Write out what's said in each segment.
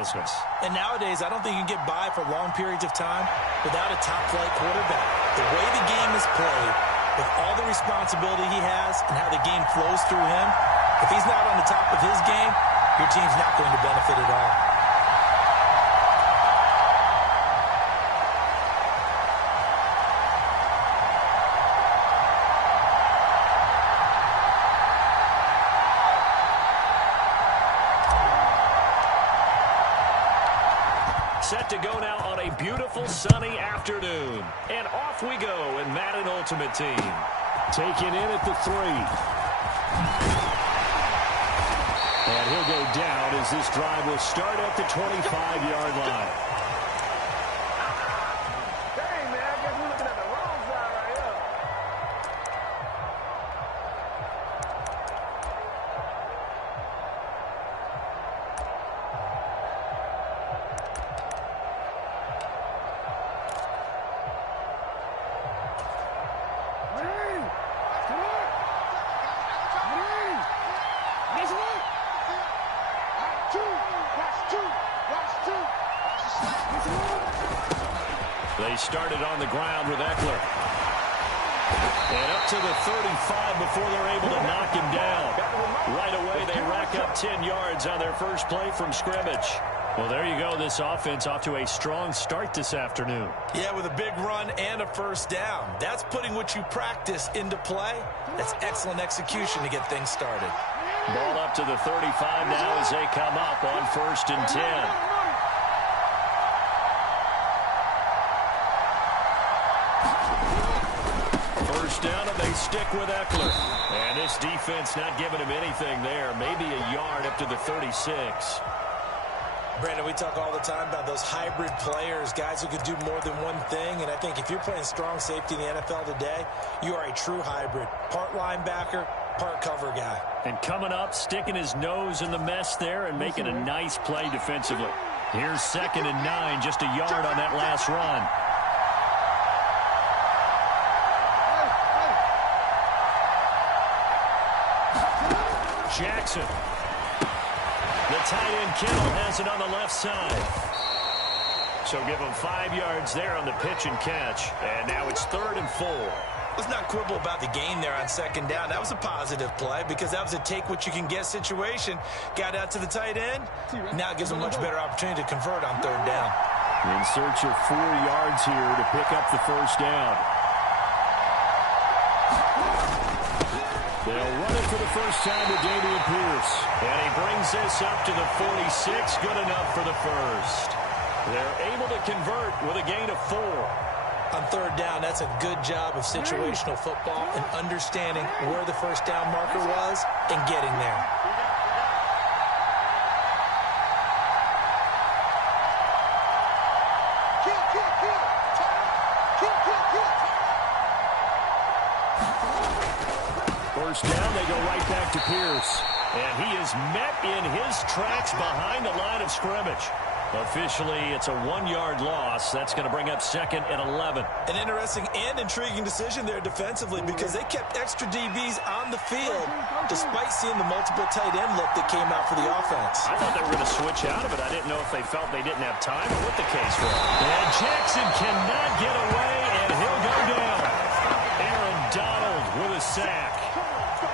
business. And nowadays, I don't think you can get by for long periods of time without a top-flight quarterback. The way the game is played, with all the responsibility he has and how the game flows through him, if he's not on the top of his game, your team's not going to benefit at all. Set to go now on a beautiful sunny afternoon. And off we go in Madden Ultimate Team. Taken in at the 3. And he'll go down as this drive will start at the 25-yard line. Dang, man, I guess we're looking at the wrong side right here. They started on the ground with Eckler. And up to the 35 before they're able to knock him down. Right away, they rack up 10 yards on their first play from scrimmage. Well, there you go. This offense off to a strong start this afternoon. Yeah, with a big run and a first down. That's putting what you practice into play. That's excellent execution to get things started. Ball up to the 35 now as they come up on 1st and 10. First down, and they stick with Eckler. And this defense not giving him anything there. Maybe a yard up to the 36. Brandon, we talk all the time about those hybrid players, guys who could do more than one thing. And I think if you're playing strong safety in the NFL today, you are a true hybrid. Part linebacker, part cover guy. And coming up, sticking his nose in the mess there and making a nice play defensively. Here's 2nd and 9, just a yard on that last run. Jackson. The tight end Kittle has it on the left side. So give him 5 yards there on the pitch and catch. And now it's 3rd and 4. Let's not quibble about the gain there on 2nd down. That was a positive play because that was a take-what-you-can-get situation. Got out to the tight end. Now it gives them a much better opportunity to convert on 3rd down. In search of 4 yards here to pick up the first down. They'll run it for the first time to Dameon Pierce. And he brings this up to the 46. Good enough for the first. They're able to convert with a gain of 4. On 3rd down, that's a good job of situational football and understanding where the first down marker was and getting there. First down, they go right back to Pierce. And he is met in his tracks behind the line of scrimmage. Officially, it's a 1-yard loss. That's going to bring up 2nd and 11. An interesting and intriguing decision there defensively because they kept extra DBs on the field despite seeing the multiple tight end look that came out for the offense. I thought they were going to switch out of it. I didn't know if they felt they didn't have time or what the case was. And Jackson cannot get away, and he'll go down. Aaron Donald with a sack.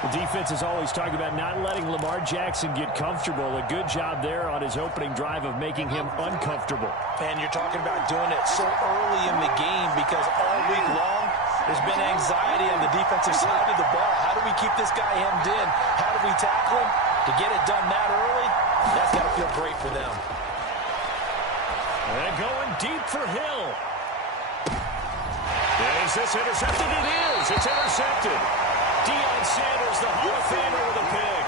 The defense is always talking about not letting Lamar Jackson get comfortable. A good job there on his opening drive of making him uncomfortable. And you're talking about doing it so early in the game because all week long there's been anxiety on the defensive side of the ball. How do we keep this guy hemmed in? How do we tackle him? To get it done that early, that's got to feel great for them. And going deep for Hill. Is this intercepted? It is. It's intercepted. Deion Sanders, the Hall of Famer, with a pick.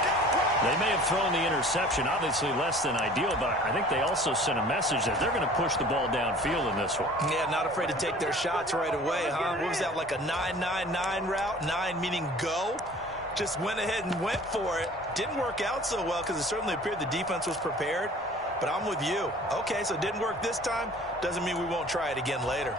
They may have thrown the interception, obviously less than ideal, but I think they also sent a message that they're going to push the ball downfield in this one. Yeah, not afraid to take their shots right away, huh? What was that, like a 9-9-9 route? 9 meaning go? Just went ahead and went for it. Didn't work out so well because it certainly appeared the defense was prepared, but I'm with you. Okay, so it didn't work this time. Doesn't mean we won't try it again later.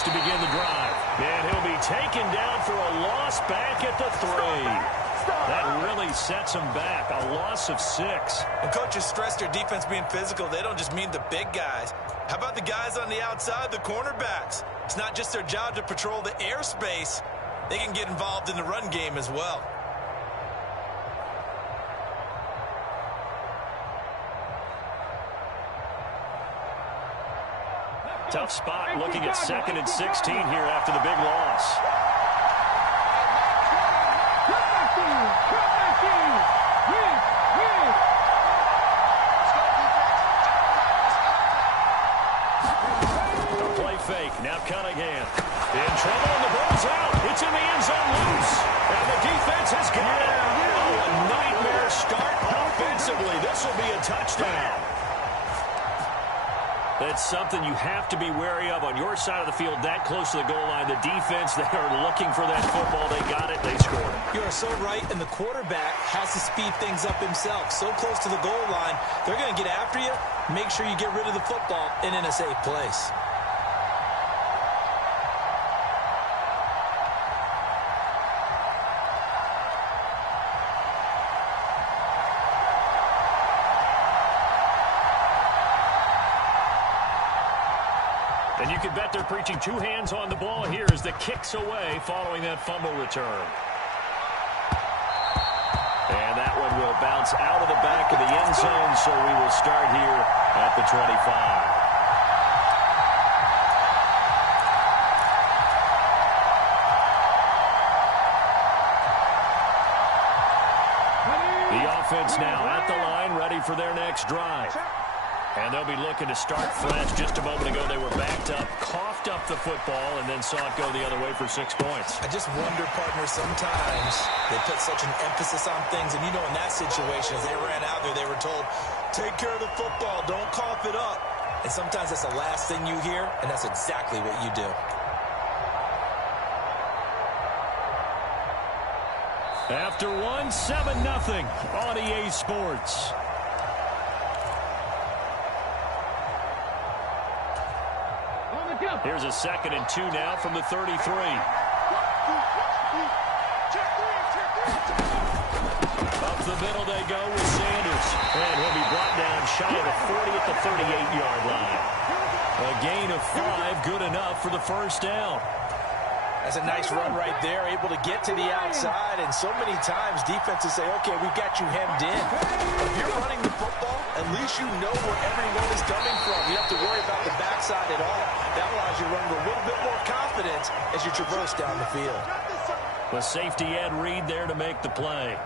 yards to begin the drive. And he'll be taken down for a loss back at the 3. That really sets them back. A loss of 6. And coaches stress their defense being physical. They don't just mean the big guys. How about the guys on the outside, the cornerbacks? It's not just their job to patrol the airspace. They can get involved in the run game as well. Tough spot looking at 2nd and 16 here after the big loss. A play fake. Now Cunningham. In trouble and the ball's out. It's in the end zone loose. And the defense has got it. Oh, a nightmare start offensively. This will be a touchdown. That's something you have to be wary of on your side of the field, that close to the goal line. The defense, they are looking for that football. They got it. They scored. You are so right, and the quarterback has to speed things up himself. So close to the goal line, they're going to get after you. Make sure you get rid of the football and in a safe place. And you can bet they're preaching 2 hands on the ball here as the kick's away following that fumble return. And that one will bounce out of the back of the end zone, so we will start here at the 25. The offense now at the line, ready for their next drive. And they'll be looking to start fresh. Just a moment ago, they were backed up, coughed up the football, and then saw it go the other way for 6 points. I just wonder, partner, sometimes they put such an emphasis on things. And, you know, in that situation, as they ran out there, they were told, take care of the football, don't cough it up. And sometimes that's the last thing you hear, and that's exactly what you do. After 7-0 on EA Sports. Here's a 2nd and 2 now from the 33. Up the middle they go with Sanders. And he'll be brought down shy of the 40 at the 38-yard line. A gain of 5, good enough for the first down. That's a nice run right there, able to get to the outside. And so many times defenses say, okay, we've got you hemmed in. But if you're running the football, at least you know where everyone is coming from. You don't have to worry about the backside at all. That allows you to run with a little bit more confidence as you traverse down the field. The safety Ed Reed there to make the play.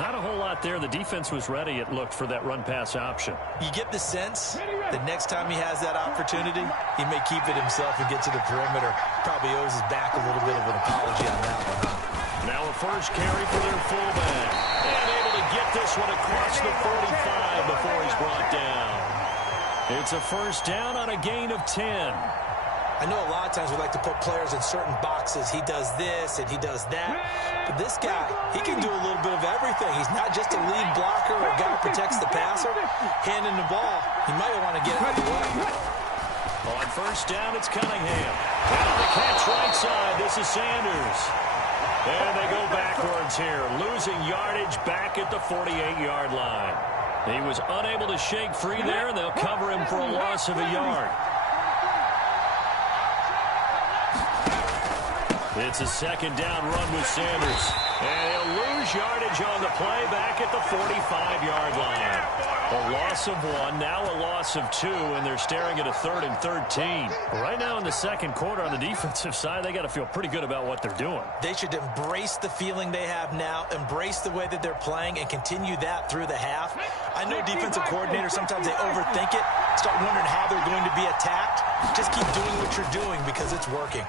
Not a whole lot there. The defense was ready, it looked, for that run-pass option. You get the sense that next time he has that opportunity, he may keep it himself and get to the perimeter. Probably owes his back a little bit of an apology on that one. Now a first carry for their fullback. And able to get this one across the 45 before he's brought down. It's a first down on a gain of 10. I know a lot of times we like to put players in certain boxes. He does this and he does that. But this guy, he can do a little bit of everything. He's not just a lead blocker or a guy who protects the passer. Handing the ball, he might want to get out of the way. On first down, it's Cunningham. And on the catch right side, this is Sanders. And they go backwards here, losing yardage back at the 48-yard line. He was unable to shake free there, and they'll cover him for a loss of a yard. It's a 2nd down run with Sanders. And he'll lose yardage on the play back at the 45-yard line. A loss of 1, now a loss of 2, and they're staring at a 3rd and 13. Right now in the second quarter on the defensive side, they got to feel pretty good about what they're doing. They should embrace the feeling they have now, embrace the way that they're playing, and continue that through the half. I know defensive coordinators, sometimes they overthink it, start wondering how they're going to be attacked. Just keep doing what you're doing because it's working.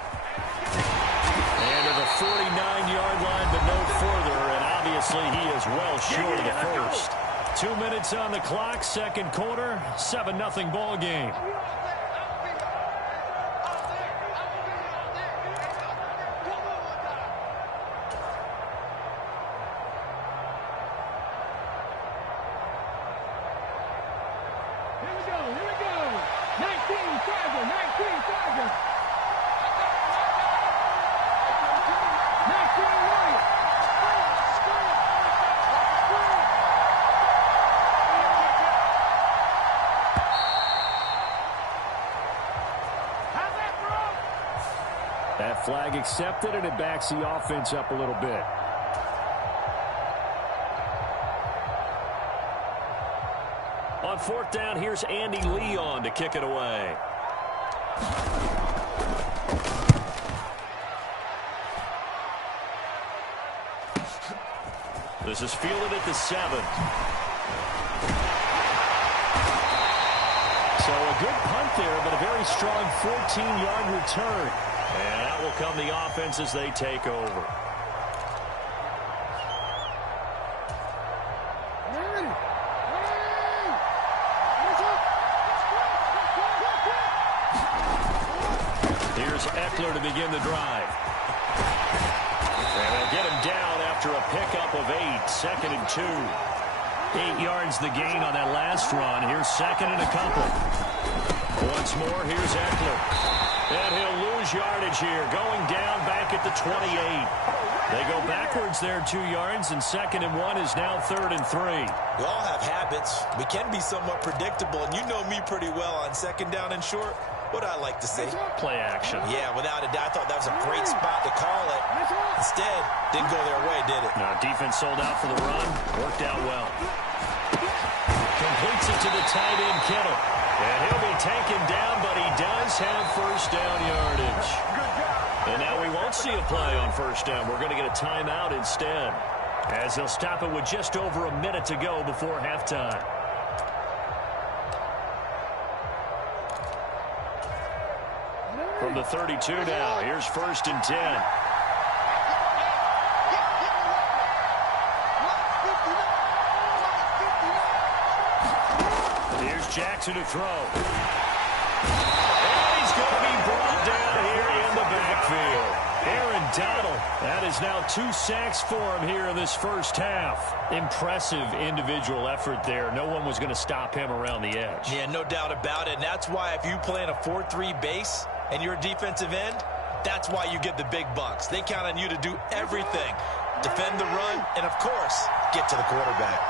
And to the 49-yard line, but no further, and obviously he is well short of the first. 2 minutes on the clock, second quarter, 7-0 ball game. Here we go. 19 Tiger. That flag accepted, and it backs the offense up a little bit. On fourth down, here's Andy Leon to kick it away. This is fielded at the 7. So a good punt there, but a very strong 14-yard return. And that will come the offense as they take over. Here's Eckler to begin the drive. And they'll get him down after a pickup of 8, 2nd and 2. 8 yards the gain on that last run. Here's 2nd and a couple. Once more, here's Eckler. And he'll lose yardage here, going down back at the 28. They go backwards there 2 yards, and 2nd and 1 is now 3rd and 3. We all have habits. We can be somewhat predictable, and you know me pretty well on 2nd down and short. What do I like to say? Play action. Yeah, without a doubt. I thought that was a great spot to call it. Instead, didn't go their way, did it? No, defense sold out for the run. Worked out well. Completes it to the tight end, Kittle. And he'll be taken down, but he does have first down yardage. And now we won't see a play on first down. We're going to get a timeout instead, as they'll stop it with just over a minute to go before halftime. From the 32 now, here's 1st and 10. Here's Jackson to throw. And he's going to be brought down here in the backfield. Aaron Donald. That is now 2 sacks for him here in this first half. Impressive individual effort there. No one was going to stop him around the edge. Yeah, no doubt about it. And that's why if you play in a 4-3 base and you're a defensive end, that's why you get the big bucks. They count on you to do everything. Defend the run and, of course, get to the quarterback.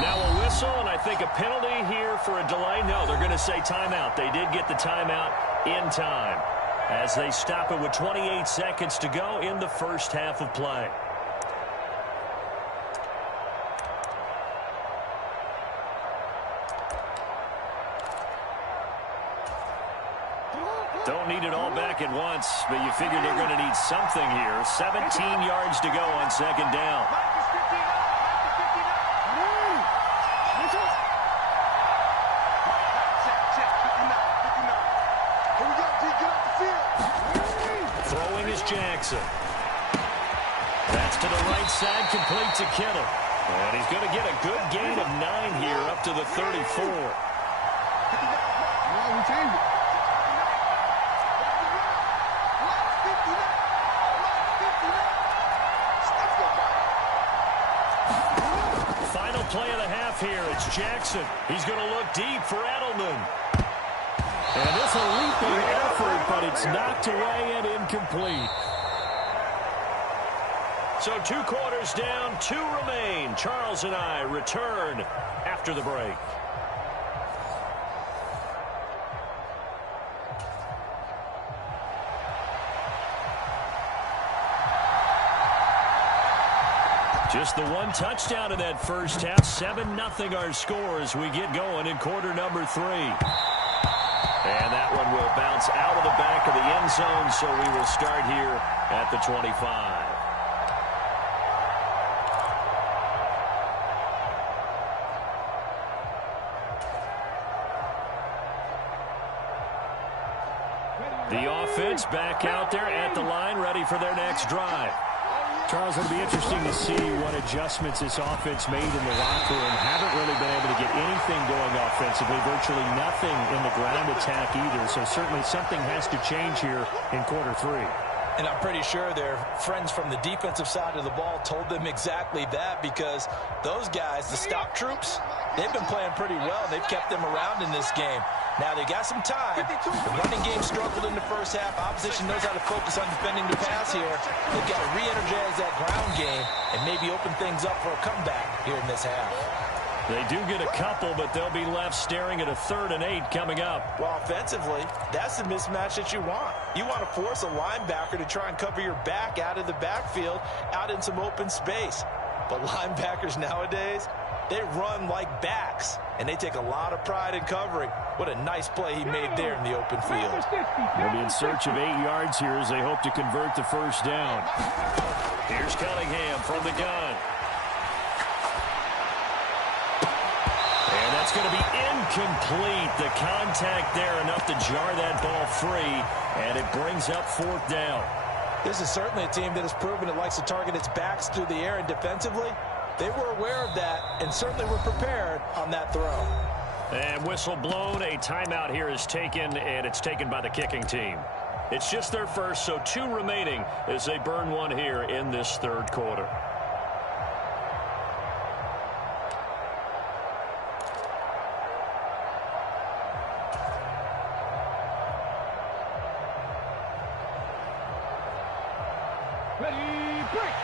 Now a whistle, and I think a penalty here for a delay. No, they're going to say timeout. They did get the timeout in time, as they stop it with 28 seconds to go in the first half of play. Don't need it all back at once, but you figure they're going to need something here. 17 yards to go on 2nd down. Throwing is Jackson. That's to the right side, complete to Kittle. And he's going to get a good gain of 9 here up to the 34. Final play of the half here. It's Jackson. He's going to look deep for Edelman. And it's a leaping effort, but it's knocked away and incomplete. So 2 quarters down, 2 remain. Charles and I return after the break. Just the 1 touchdown in that first half. 7-0 our score as we get going in quarter number 3. And that one will bounce out of the back of the end zone, so we will start here at the 25. The offense back out there at the line, ready for their next drive. Charles, it'll be interesting to see what adjustments this offense made in the locker room. Haven't really been able to get anything going offensively, virtually nothing in the ground attack either. So certainly something has to change here in quarter 3. And I'm pretty sure their friends from the defensive side of the ball told them exactly that, because those guys, the stop troops, they've been playing pretty well. They've kept them around in this game. Now, they got some time. The running game struggled in the first half. Opposition knows how to focus on defending the pass here. They've got to re-energize that ground game and maybe open things up for a comeback here in this half. They do get a couple, but they'll be left staring at a 3rd and 8 coming up. Well, offensively, that's the mismatch that you want. You want to force a linebacker to try and cover your back out of the backfield, out in some open space. But linebackers nowadays, they run like backs, and they take a lot of pride in covering. What a nice play he made there in the open field. They'll be in search of 8 yards here as they hope to convert the first down. Here's Cunningham from the gun. And that's going to be incomplete. The contact there enough to jar that ball free, and it brings up 4th down. This is certainly a team that has proven it likes to target its backs through the air, and defensively, they were aware of that and certainly were prepared on that throw. And whistle blown. A timeout here is taken, and it's taken by the kicking team. It's just their first, so 2 remaining as they burn one here in this 3rd quarter. Ready, break.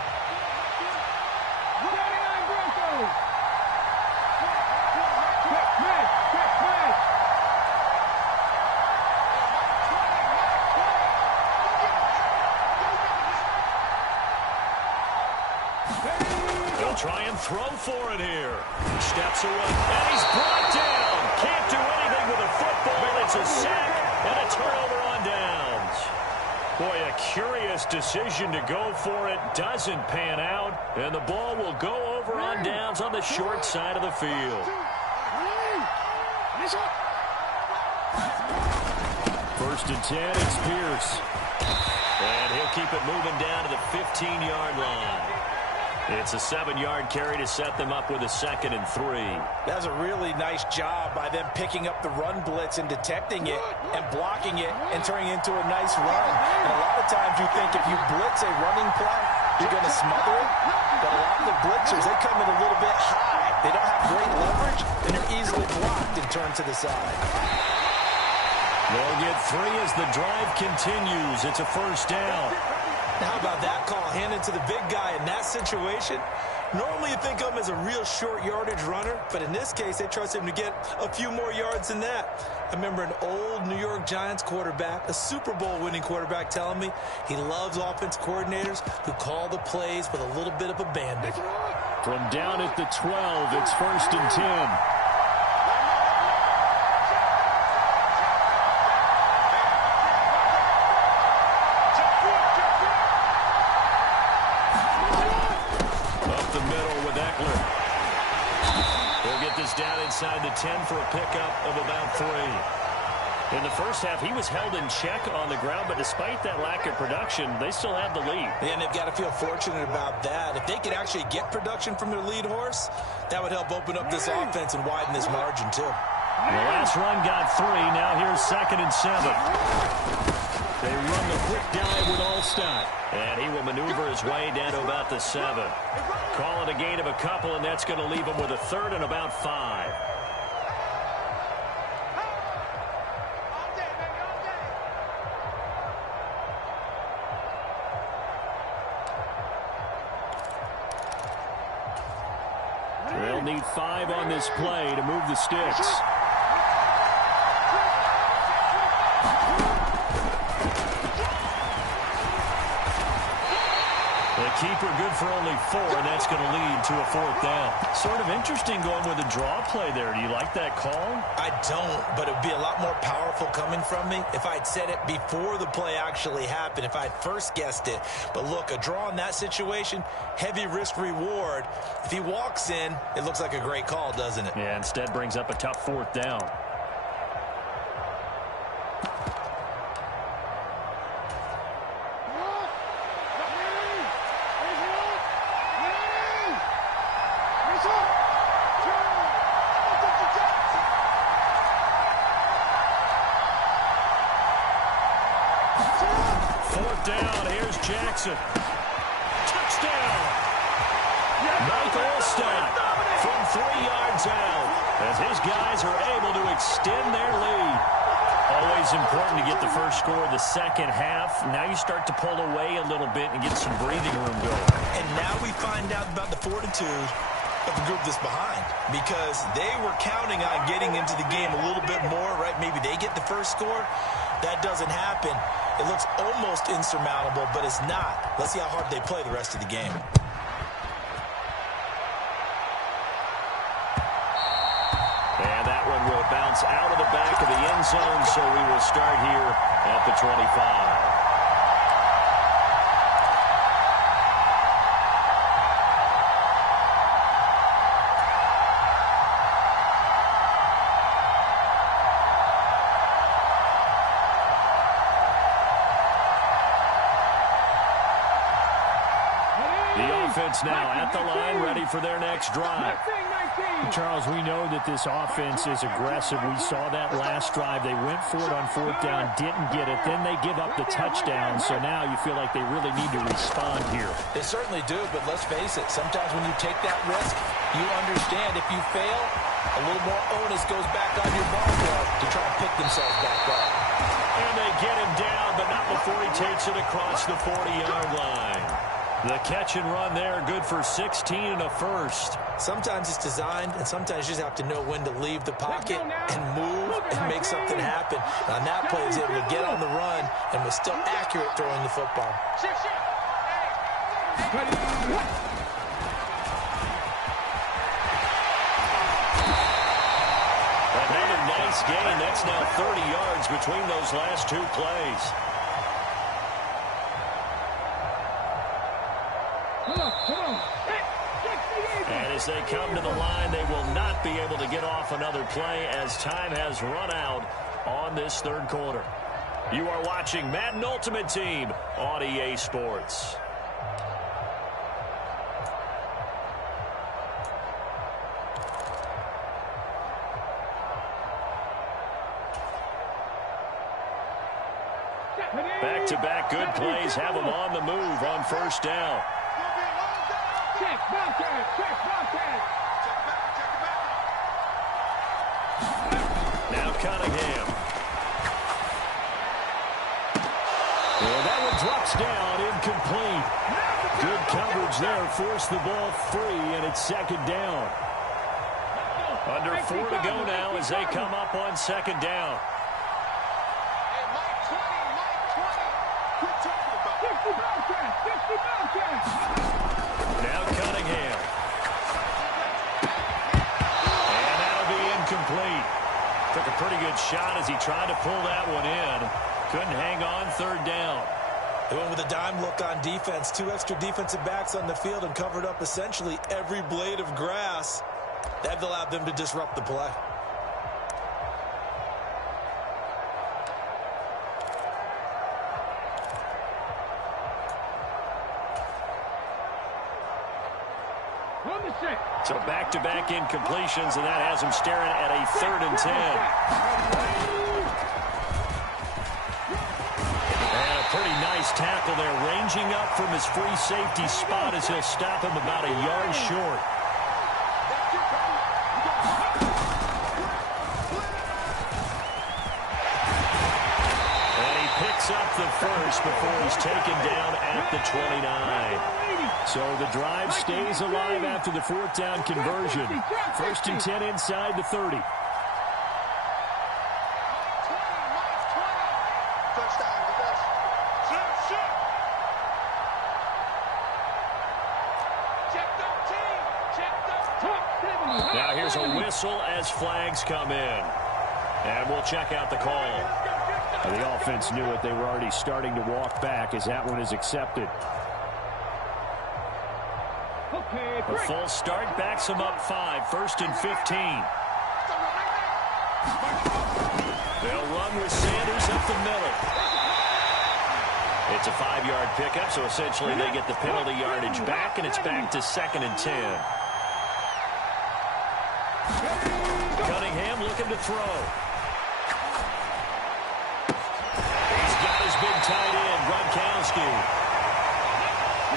39 Broncos. Check. He'll try and throw for it here. Steps away, and he's brought down. Can't do anything with a football. It's a sack and a turnover on downs. Boy, a curious decision to go for it. Doesn't pan out, and the ball will go over on downs on the short side of the field. 1st and 10, it's Pierce. And he'll keep it moving down to the 15-yard line. It's a 7-yard carry to set them up with a 2nd and 3. That was a really nice job by them picking up the run blitz and detecting it and blocking it and turning it into a nice run. And a lot of times you think if you blitz a running play, you're going to smother it. But a lot of the blitzers, they come in a little bit high. They don't have great leverage, and they're easily blocked and turned to the side. They'll get 3 as the drive continues. It's a 1st down. How about that call? Hand it to the big guy in that situation. Normally you think of him as a real short yardage runner, but in this case they trust him to get a few more yards than that. I remember an old New York Giants quarterback, a Super Bowl winning quarterback, telling me he loves offense coordinators who call the plays with a little bit of abandon. From down at the 12, it's 1st and 10. Down inside the 10 for a pickup of about 3. In the first half, he was held in check on the ground, but despite that lack of production, they still have the lead. And they've got to feel fortunate about that. If they could actually get production from their lead horse, that would help open up this offense and widen this margin, too. The last run got 3. Now here's 2nd and 7. They run the quick dive with Allstott, and he will maneuver his way down to about the 7. Call it a gain of a couple, and that's going to leave him with a 3rd and about 5. They'll need 5 on this play to move the sticks. Keeper good for only 4, and that's going to lead to a 4th down. Sort of interesting going with a draw play there. Do you like that call? I don't, but it would be a lot more powerful coming from me if I'd said it before the play actually happened, if I'd first guessed it. But look, a draw in that situation, heavy risk reward. If he walks in, it looks like a great call, doesn't it? Yeah, instead brings up a tough 4th down. Jackson. Touchdown. Mike Allstott from 3 yards out as his guys are able to extend their lead. Always important to get the first score of the second half. Now you start to pull away a little bit and get some breathing room going. And now we find out about the fortitude of the group that's behind, because they were counting on getting into the game a little bit more, right? Maybe they get the first score. That doesn't happen. It looks almost insurmountable, but it's not. Let's see how hard they play the rest of the game. And that one will bounce out of the back of the end zone, so we will start here at the 25. Now at the line, ready for their next drive. Charles, we know that this offense is aggressive. We saw that last drive. They went for it on 4th down, didn't get it. Then they give up the touchdown, so now you feel like they really need to respond here. They certainly do, but let's face it. Sometimes when you take that risk, you understand if you fail, a little more onus goes back on your ball club to try and pick themselves back up. And they get him down, but not before he takes it across the 40-yard line. The catch and run there, good for 16 and a first. Sometimes it's designed, and sometimes you just have to know when to leave the pocket and move and make something happen. On that play, he was able to get on the run and was still accurate throwing the football. Another nice gain. That's now 30 yards between those last 2 plays. And as they come to the line, they will not be able to get off another play as time has run out on this 3rd quarter. You are watching Madden Ultimate Team on EA Sports. Back-to-back good plays have them on the move on 1st down. Now Cunningham. And that one drops down, incomplete. Good coverage there, forced the ball free, and it's 2nd down. Under 4 to go now as they come up on 2nd down. Now Cunningham. And that'll be incomplete. Took a pretty good shot as he tried to pull that one in. Couldn't hang on 3rd down. They went with a dime look on defense. 2 extra defensive backs on the field and covered up essentially every blade of grass. That allowed them to disrupt the play. So back-to-back incompletions, and that has him staring at a 3rd and 10. And a pretty nice tackle there, ranging up from his free safety spot as he'll stop him about a yard short. And he picks up the first before he's taken down at the 29. So the drive stays alive after the 4th down conversion. 1st and 10 inside the 30. Now here's a whistle as flags come in. And we'll check out the call. The offense knew it. They were already starting to walk back as that one is accepted. A full start backs him up 5. 1st and 15. They'll run with Sanders up the middle. It's a 5-yard pickup, so essentially they get the penalty yardage back, and it's back to 2nd and 10. Cunningham looking to throw. He's got his big tight end, Gronkowski.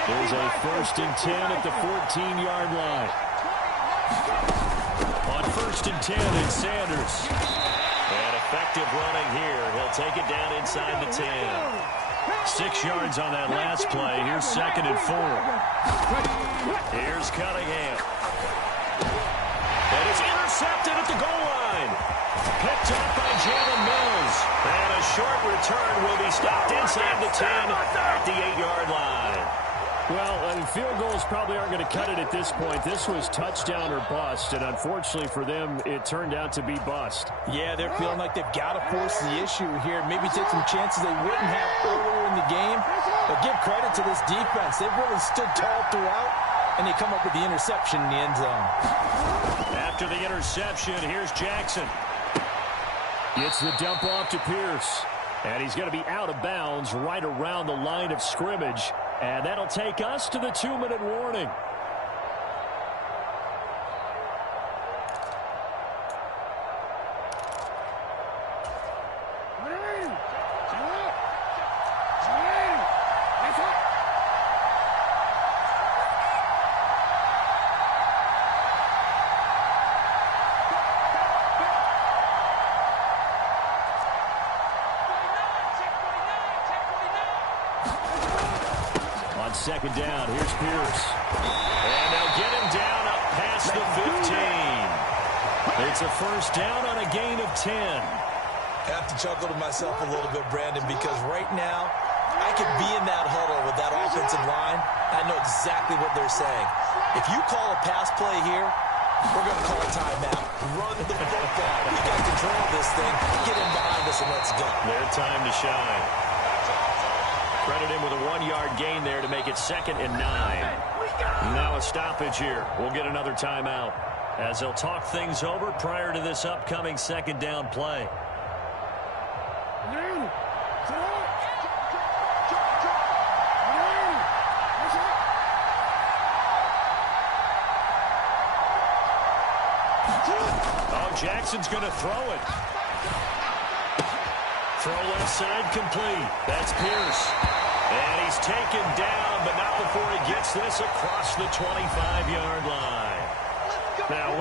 There's a 1st and 10 at the 14-yard line. On 1st and 10, it's Sanders. And effective running here. He'll take it down inside the 10. 6 yards on that last play. Here's 2nd and 4. Here's Cunningham. And it's intercepted at the goal line. Picked up by Jalen Mills. And a short return will be stopped inside the 10 at the 8-yard line. Well, I mean, field goals probably aren't going to cut it at this point. This was touchdown or bust, and unfortunately for them, it turned out to be bust. Yeah, they're feeling like they've got to force the issue here. Maybe take some chances they wouldn't have earlier in the game. But give credit to this defense. They've really stood tall throughout, and they come up with the interception in the end zone. After the interception, here's Jackson. It's the dump off to Pierce. And he's going to be out of bounds right around the line of scrimmage. And that'll take us to the 2-minute warning. On 2nd down, here's Pierce. And they'll get him down up past the 15. It's a 1st down on a gain of 10. I have to chuckle to myself a little bit, Brandon, because right now I could be in that huddle with that offensive line. I know exactly what they're saying. If you call a pass play here, we're going to call a timeout. Run the football. We got control of this thing. Get in behind us and let's go. Their time to shine. Credit him with a 1-yard gain there to make it 2nd and 9. Now a stoppage here. We'll get another timeout as they'll talk things over prior to this upcoming 2nd down play. Oh, Jackson's going to throw it. Throw left side complete. That's Pierce. And he's taken down, but not before he gets this across the 25-yard line. Now,